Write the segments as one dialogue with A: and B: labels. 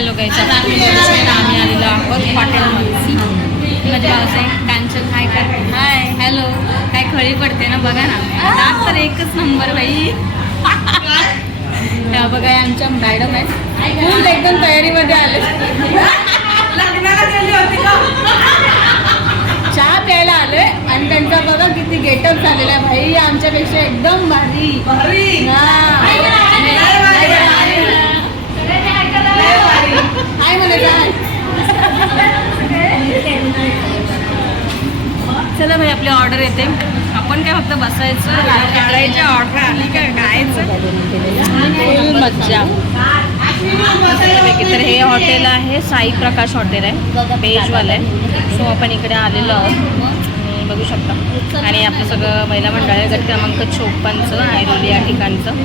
A: Hello guys आम्ही आलेलो आहोत हॉटेलमध्ये. माझे भाऊस आहे कांचन हाय कर हाय. हॅलो. काय खळी पडते ना बघा ना. तर एकच नंबर बाई. तेव्हा बघा आमच्या मॅडम आहेत फुल एकदम तयारीमध्ये आले. चहा प्यायला आलोय आणि त्यांचा बघा किती गेटअप झालेला आहे. भाई आमच्यापेक्षा एकदम भारी. हा. ऑर्डर येते. आपण काय फक्त बसायचं काढायच्या ऑर्डर आली काय गायचं मज्जा. तर हे हॉटेल आहे साई प्रकाश हॉटेल आहे बेजवालं आहे सो आपण इकडे आलेलो आहोत. बघू शकता. आणि आपलं सगळं महिला मंडळ आहे गट क्रमांक चोपन्नचं ऐरोली या ठिकाणचं.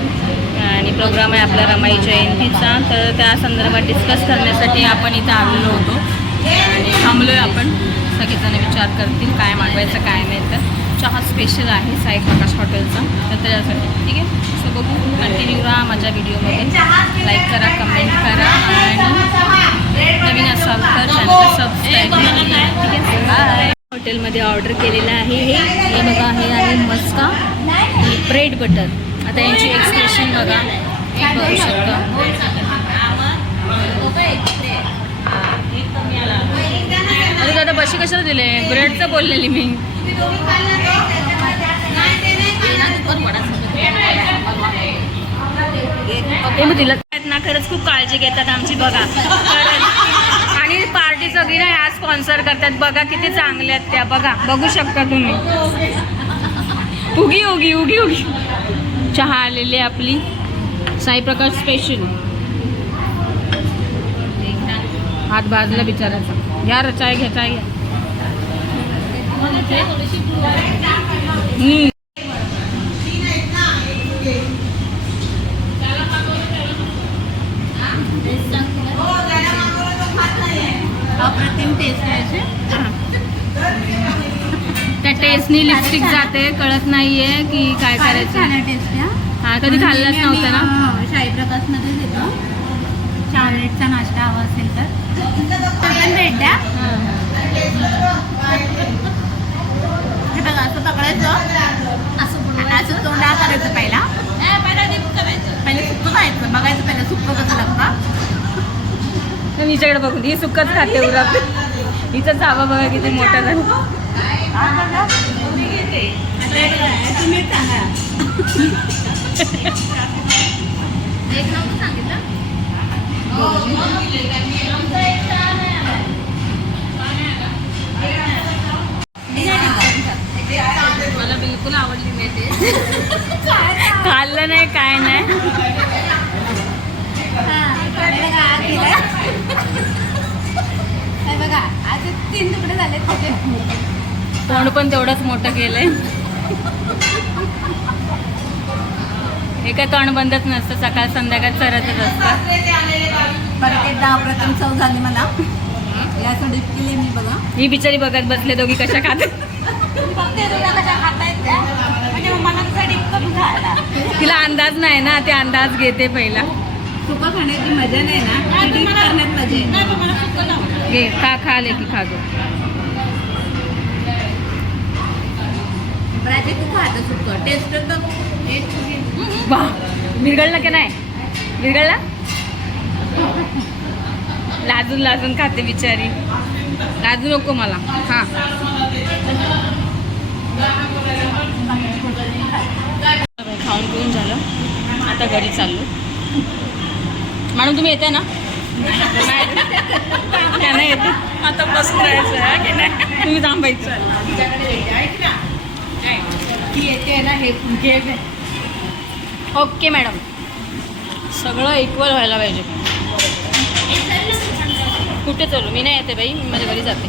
A: आणि प्रोग्राम आहे आपला रमाई जयंतीचा. तर त्या संदर्भात डिस्कस करण्यासाठी आपण इथं आलेलो होतो. आणि थांबलो आहे आपण. सगळेजण विचार करतील काय मागवायचं काय नाही तर. चहा स्पेशल आहे साई प्रकाश हॉटेलचा. तर त्याच्यासाठी. ठीक आहे? सो बघू. कंटिन्यू राहा माझ्या व्हिडिओमध्ये लाईक करा कमेंट करा आणि नवीन असाल तर चॅनलला सबस्क्राईब करा. ठीक आहे? बाय हॉटेलमध्ये ऑर्डर केलेलं आहे हे. हे बघा हे आहे मस्का आणि ब्रेड बटर आता यांची एक्सप्रेशन बघा. बघू शकता. अरे दादा बशी कशाला दिले? ब्रेडचं बोललेली मी. मग तिला ना खरंच खूप काळजी घेतात आमची बघा. आणि पार्टी सगळी ना ह्या स्पॉन्सर करतात. बघा किती चांगल्या आहेत त्या बघा. बघू शकता तुम्ही. उगी उगी उगी उगी. चहा आलेली आहे आपली. साई प्रकाश स्पेशल हात बाजला बिचाराचा घ्या रे चाय घ्या त्या टेस्टनी लिपस्टिक जाते कळत नाहीये की काय करायचं. हा कधी खाल्लाच नव्हता ना?
B: शाही प्रकाशमध्येच येतो. चॉकलेटचा नाश्ता हवा असेल तर. द्या हे बघा असं पकडायचं. असं असं तोंडा करायचं पहिला. पहिले सुक्क खायचं बघायचं पहिलं सुक्क कसं लागतं.
A: हिच्याकडे बघून ही सुकच खाते उरत हिचं चावा बघा किती मोठा झाला.
B: तुम्ही सांगा सांगितलं
A: मला बिलकुल आवडली नाही ते खाल्लं नाही काय नाही.
B: बघा आता तीन तुकडे झाले त्याचे
A: तोंड पण तेवढंच मोठं केलंय. हे काय तोंड बंदच नसतं सकाळ संध्याकाळ चरतच असतं.
B: परत एकदा अप्रतिम चव झाली मला. केली मी बघा.
A: ही बिचारी बघत बसले दोघी कशा खाते
B: फक्त कशा खाता येत त्या? म्हणजे मला कसं डिप करून खायला
A: तिला अंदाज नाही ना ते अंदाज घेते पहिला.
B: सुकं खाण्याची मजा नाही ना ती dip करण्यात मजा आहे नाही मला सुकं नव्हतं
A: घे खा खा ले की खाजो
B: प्राची तू खातं सुकं. टेस्ट तर
A: वा बिरगळला की नाही? बिरगळला लाजून लाजून खाते बिचारी. लाजू नको मला. हा. आता घरी चाललो. मॅडम तुम्ही येते ना? नाही येते. आता बसून राहायचं आहे की नाही? तुम्ही थांबायचं.
B: ती येते ना हे घे
A: ओके मॅडम. सगळं इक्वल व्हायला पाहिजे. कुठे चालू? मी नाही येते बाई मी माझ्या घरी जाते.